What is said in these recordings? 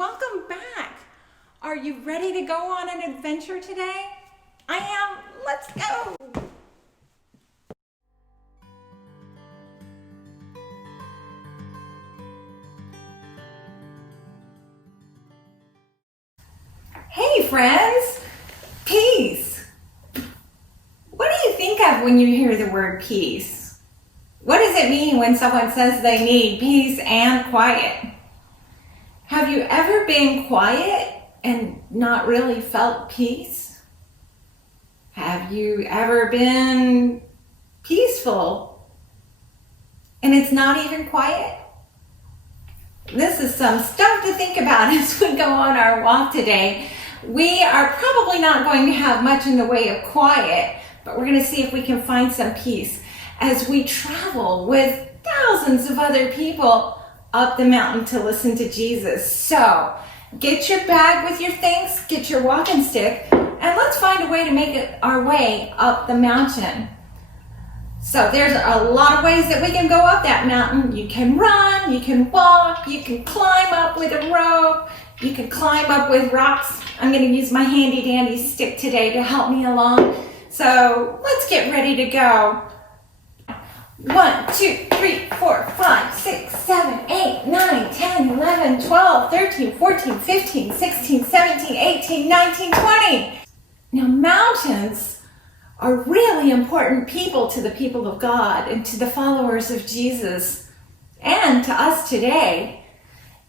welcome back. Are you ready to go on an adventure today? I am. Let's go. Hey friends, peace. What do you think of when you hear the word peace? What does it mean when someone says they need peace and quiet? Have you ever been quiet and not really felt peace? Have you ever been peaceful and it's not even quiet? This is some stuff to think about as we go on our walk today. We are probably not going to have much in the way of quiet, but we're going to see if we can find some peace as we travel with thousands of other people up the mountain to listen to Jesus. So get your bag with your things, get your walking stick, and let's find a way to make it our way up the mountain. So there's a lot of ways that we can go up that mountain. You can run, you can walk, you can climb up with a rope, you can climb up with rocks. I'm going to use my handy dandy stick today to help me along. So let's get ready to go. 1, 2, 3, 4, 5, 6, 7, 8, 9, 10, 11, 12, 13, 14, 15, 16, 17, 18, 19, 20. Now mountains are really important people to the people of God and to the followers of Jesus and to us today.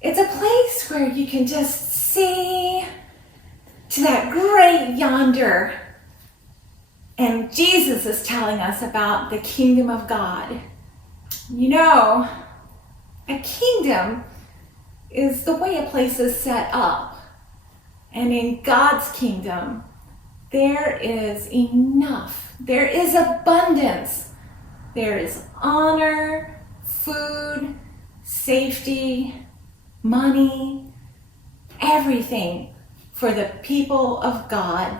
It's a place where you can just see to that great yonder. And Jesus is telling us about the kingdom of God. You know, a kingdom is the way a place is set up. And in God's kingdom, there is enough. There is abundance. There is honor, food, safety, money, everything for the people of God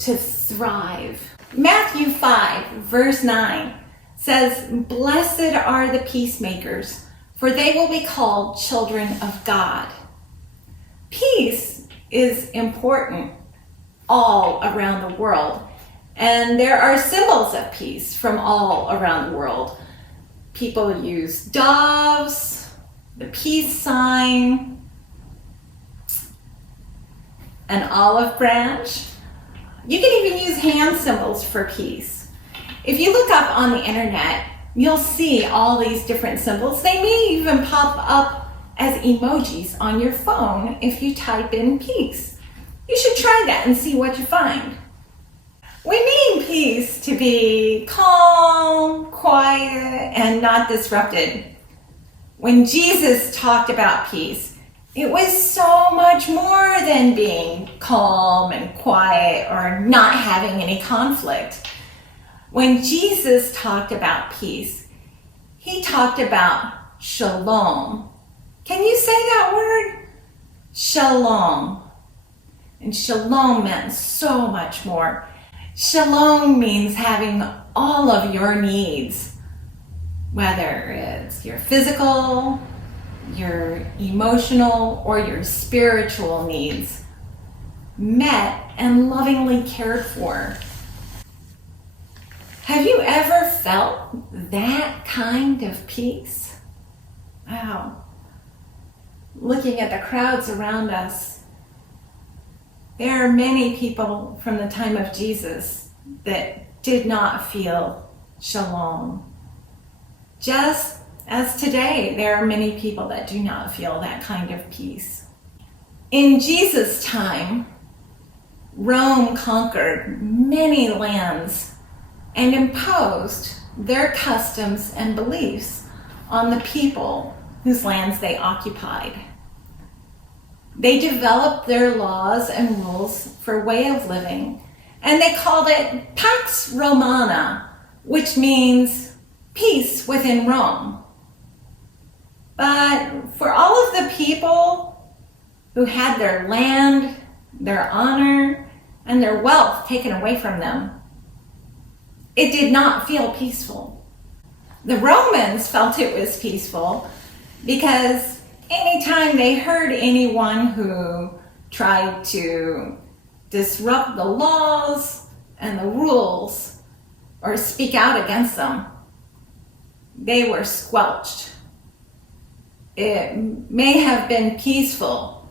to thrive. Matthew 5, verse 9 says, "Blessed are the peacemakers, for they will be called children of God." Peace is important all around the world, and there are symbols of peace from all around the world. People use doves, the peace sign, an olive branch. You can even use hand symbols for peace. If you look up on the internet, you'll see all these different symbols. They may even pop up as emojis on your phone if you type in peace. You should try that and see what you find. We mean peace to be calm, quiet, and not disrupted. When Jesus talked about peace, it was so much more than being calm and quiet or not having any conflict. When Jesus talked about peace, he talked about shalom. Can you say that word? Shalom. And shalom meant so much more. Shalom means having all of your needs, whether it's your physical, your emotional, or your spiritual needs, met and lovingly cared for. Have you ever felt that kind of peace? Wow. Looking at the crowds around us, there are many people from the time of Jesus that did not feel shalom. Just as today, there are many people that do not feel that kind of peace. In Jesus' time, Rome conquered many lands and imposed their customs and beliefs on the people whose lands they occupied. They developed their laws and rules for way of living, and they called it Pax Romana, which means peace within Rome. But for all of the people who had their land, their honor, and their wealth taken away from them, it did not feel peaceful. The Romans felt it was peaceful because Anytime they heard anyone who tried to disrupt the laws and the rules or speak out against them, they were squelched. It may have been peaceful,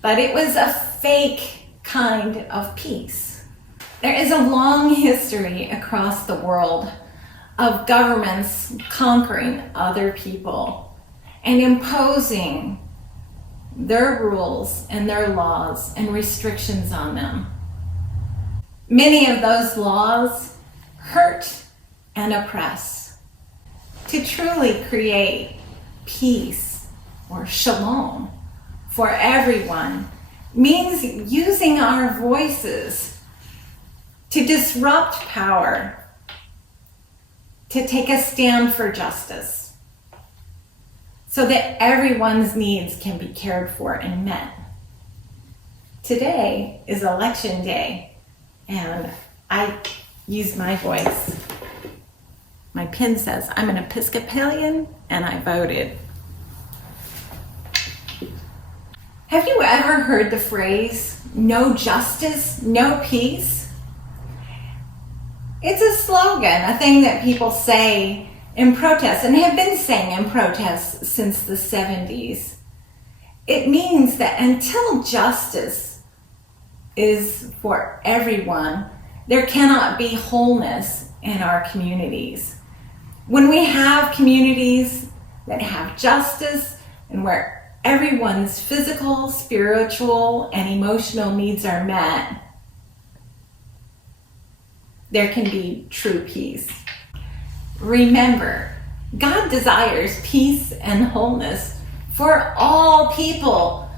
but it was a fake kind of peace. There is a long history across the world of governments conquering other people and imposing their rules and their laws and restrictions on them. Many of those laws hurt and oppress. To truly create peace or shalom for everyone means using our voices to disrupt power, to take a stand for justice, so that everyone's needs can be cared for and met. Today is election day, and I use my voice. My pin says I'm an Episcopalian, and I voted. Have you ever heard the phrase, no justice, no peace? It's a slogan, a thing that people say in protest and have been saying in protests since the 70s. It means that until justice is for everyone, there cannot be wholeness in our communities. When we have communities that have justice and where everyone's physical, spiritual, and emotional needs are met, there can be true peace. Remember, God desires peace and wholeness for all people,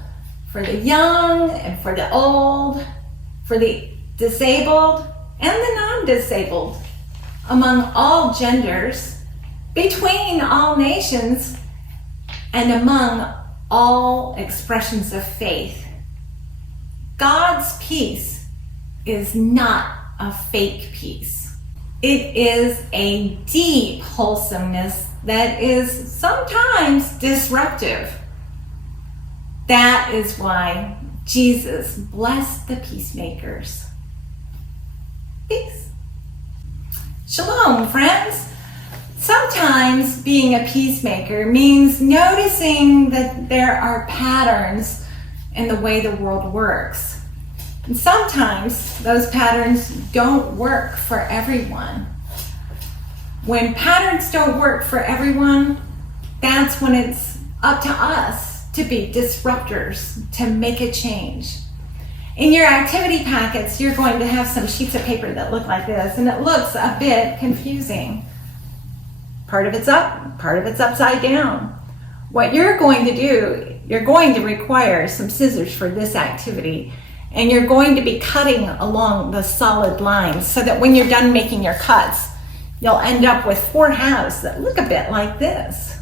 for the young and for the old, for the disabled and the non-disabled, among all genders, between all nations, and among all expressions of faith. God's peace is not a fake peace. It is a deep wholesomeness that is sometimes disruptive. That is why Jesus blessed the peacemakers. Peace. Shalom, friends. Sometimes being a peacemaker means noticing that there are patterns in the way the world works. And sometimes those patterns don't work for everyone. When patterns don't work for everyone, that's when it's up to us to be disruptors, to make a change. In your activity packets, you're going to have some sheets of paper that look like this, and it looks a bit confusing. Part of it's up, part of it's upside down. What you're going to do, you're going to require some scissors for this activity, and you're going to be cutting along the solid lines so that when you're done making your cuts, you'll end up with 4 halves that look a bit like this.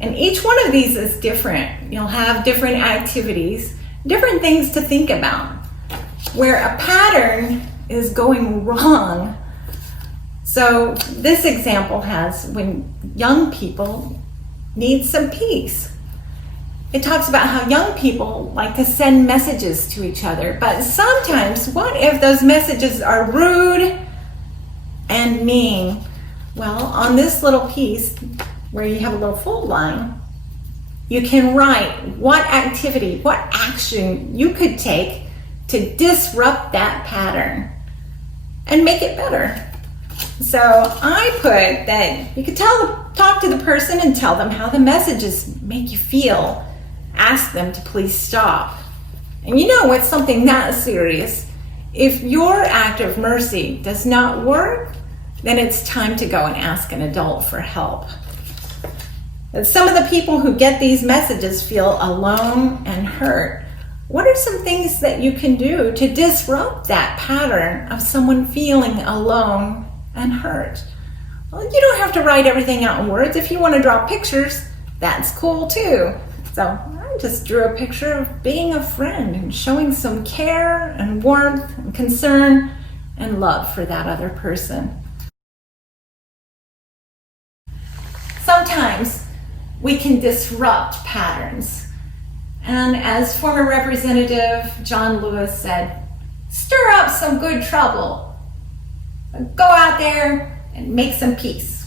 And each one of these is different. You'll have different activities, different things to think about. Where a pattern is going wrong. So this example has when young people need some peace. It talks about how young people like to send messages to each other, but sometimes what if those messages are rude and mean? Well, on this little piece where you have a little fold line, you can write what activity, what action you could take to disrupt that pattern and make it better. So I put that you could talk to the person and tell them how the messages make you feel. Ask them to please stop. And you know what's something that serious? If your act of mercy does not work, then it's time to go and ask an adult for help. But some of the people who get these messages feel alone and hurt. What are some things that you can do to disrupt that pattern of someone feeling alone and hurt? Well, you don't have to write everything out in words. If you want to draw pictures, that's cool too. So I just drew a picture of being a friend and showing some care and warmth and concern and love for that other person. Sometimes we can disrupt patterns. And as former Representative John Lewis said, stir up some good trouble. Go out there and make some peace.